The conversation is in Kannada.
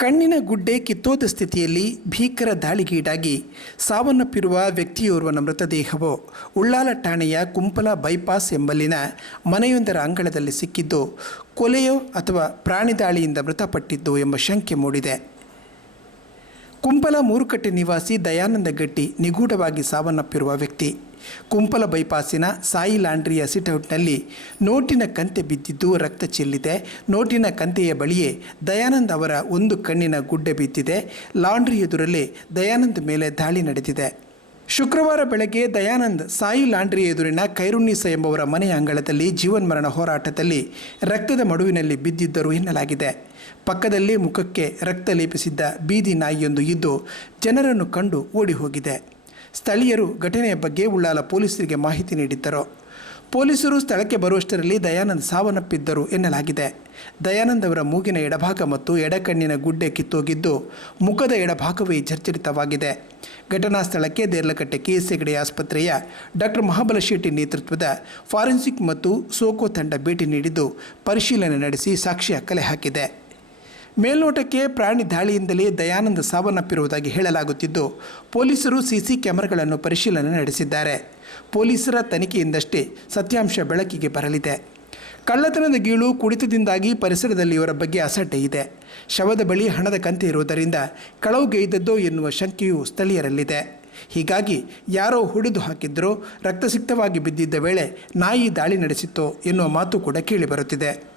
ಕಣ್ಣಿನ ಗುಡ್ಡೆ ಕಿತ್ತೋದ ಸ್ಥಿತಿಯಲ್ಲಿ ಭೀಕರ ದಾಳಿಗೀಡಾಗಿ ಸಾವನ್ನಪ್ಪಿರುವ ವ್ಯಕ್ತಿಯೋರ್ವನ ಮೃತದೇಹವು ಉಳ್ಳಾಲ ಠಾಣೆಯ ಕುಂಪಲ ಬೈಪಾಸ್ ಎಂಬಲ್ಲಿನ ಮನೆಯೊಂದರ ಅಂಗಳದಲ್ಲಿ ಸಿಕ್ಕಿದ್ದು, ಕೊಲೆಯೋ ಅಥವಾ ಪ್ರಾಣಿ ದಾಳಿಯಿಂದ ಮೃತಪಟ್ಟಿದ್ದು ಎಂಬ ಶಂಕೆ ಮೂಡಿದೆ. ಕುಂಪಲ ಮೂರುಕಟ್ಟೆ ನಿವಾಸಿ ದಯಾನಂದ ಗಟ್ಟಿ ನಿಗೂಢವಾಗಿ ಸಾವನ್ನಪ್ಪಿರುವ ವ್ಯಕ್ತಿ. ಕುಂಪಲ ಬೈಪಾಸಿನ ಸಾಯಿ ಲಾಂಡ್ರಿಯ ಸಿಟೌಟ್ನಲ್ಲಿ ನೋಟಿನ ಕಂತೆ ಬಿದ್ದಿದ್ದು ರಕ್ತ ಚೆಲ್ಲಿದೆ. ನೋಟಿನ ಕಂತೆಯ ಬಳಿಯೇ ದಯಾನಂದ್ ಅವರ ಒಂದು ಕಣ್ಣಿನ ಗುಡ್ಡೆ ಬಿದ್ದಿದೆ. ಲಾಂಡ್ರಿ ಎದುರಲ್ಲೇ ದಯಾನಂದ್ ಮೇಲೆ ದಾಳಿ ನಡೆದಿದೆ. ಶುಕ್ರವಾರ ಬೆಳಗ್ಗೆ ದಯಾನಂದ್ ಸಾಯಿ ಲಾಂಡ್ರಿ ಎದುರಿನ ಖೈರುನ್ನಿಸ ಎಂಬವರ ಮನೆಯ ಅಂಗಳದಲ್ಲಿ ಜೀವನ್ಮರಣ ಹೋರಾಟದಲ್ಲಿ ರಕ್ತದ ಮಡುವಿನಲ್ಲಿ ಬಿದ್ದಿದ್ದರು ಎನ್ನಲಾಗಿದೆ. ಪಕ್ಕದಲ್ಲಿ ಮುಖಕ್ಕೆ ರಕ್ತ ಲೇಪಿಸಿದ್ದ ಬೀದಿ ನಾಯಿಯೊಂದು ಇದ್ದು ಜನರನ್ನು ಕಂಡು ಓಡಿ ಹೋಗಿದೆ. ಸ್ಥಳೀಯರು ಘಟನೆಯ ಬಗ್ಗೆ ಉಳ್ಳಾಲ ಪೊಲೀಸರಿಗೆ ಮಾಹಿತಿ ನೀಡಿದ್ದರು. ಪೊಲೀಸರು ಸ್ಥಳಕ್ಕೆ ಬರುವಷ್ಟರಲ್ಲಿ ದಯಾನಂದ್ ಸಾವನ್ನಪ್ಪಿದ್ದರು ಎನ್ನಲಾಗಿದೆ. ದಯಾನಂದ್ ಅವರ ಮೂಗಿನ ಎಡಭಾಗ ಮತ್ತು ಎಡಕಣ್ಣಿನ ಗುಡ್ಡೆ ಕಿತ್ತೋಗಿದ್ದು ಮುಖದ ಎಡಭಾಗವೇ ಜರ್ಜರಿತವಾಗಿದೆ. ಘಟನಾ ಸ್ಥಳಕ್ಕೆ ದೇರ್ಲಕಟ್ಟೆ ಕೆಎಸ್ ಹೆಗಡೆ ಆಸ್ಪತ್ರೆಯ ಡಾಕ್ಟರ್ ಮಹಾಬಲ ಶೆಟ್ಟಿ ನೇತೃತ್ವದ ಫಾರೆನ್ಸಿಕ್ ಮತ್ತು ಸೋಕೋ ತಂಡ ಭೇಟಿ ನೀಡಿದ್ದು ಪರಿಶೀಲನೆ ನಡೆಸಿ ಸಾಕ್ಷ್ಯ ಕಲೆ ಹಾಕಿದೆ. ಮೇಲ್ನೋಟಕ್ಕೆ ಪ್ರಾಣಿ ದಾಳಿಯಿಂದಲೇ ದಯಾನಂದ ಸಾವನ್ನಪ್ಪಿರುವುದಾಗಿ ಹೇಳಲಾಗುತ್ತಿದ್ದು, ಪೊಲೀಸರು ಸಿಸಿ ಕ್ಯಾಮೆರಾಗಳನ್ನು ಪರಿಶೀಲನೆ ನಡೆಸಿದ್ದಾರೆ. ಪೊಲೀಸರ ತನಿಖೆಯಿಂದಷ್ಟೇ ಸತ್ಯಾಂಶ ಬೆಳಕಿಗೆ ಬರಲಿದೆ. ಕಳ್ಳತನದ ಗೀಳು ಕುಡಿತದಿಂದಾಗಿ ಪರಿಸರದಲ್ಲಿ ಇವರ ಬಗ್ಗೆ ಅಸಡ್ಡೆ ಇದೆ. ಶವದ ಬಳಿ ಹಣದ ಕಂತೆ ಇರುವುದರಿಂದ ಕಳವುಗೈದದ್ದೋ ಎನ್ನುವ ಶಂಕೆಯು ಸ್ಥಳೀಯರಲ್ಲಿದೆ. ಹೀಗಾಗಿ ಯಾರೋ ಹುಡಿದು ಹಾಕಿದ್ರೋ ರಕ್ತಸಿಕ್ತವಾಗಿ ಬಿದ್ದಿದ್ದ ವೇಳೆ ನಾಯಿ ದಾಳಿ ನಡೆಸಿತ್ತು ಎನ್ನುವ ಮಾತು ಕೂಡ ಕೇಳಿಬರುತ್ತಿದೆ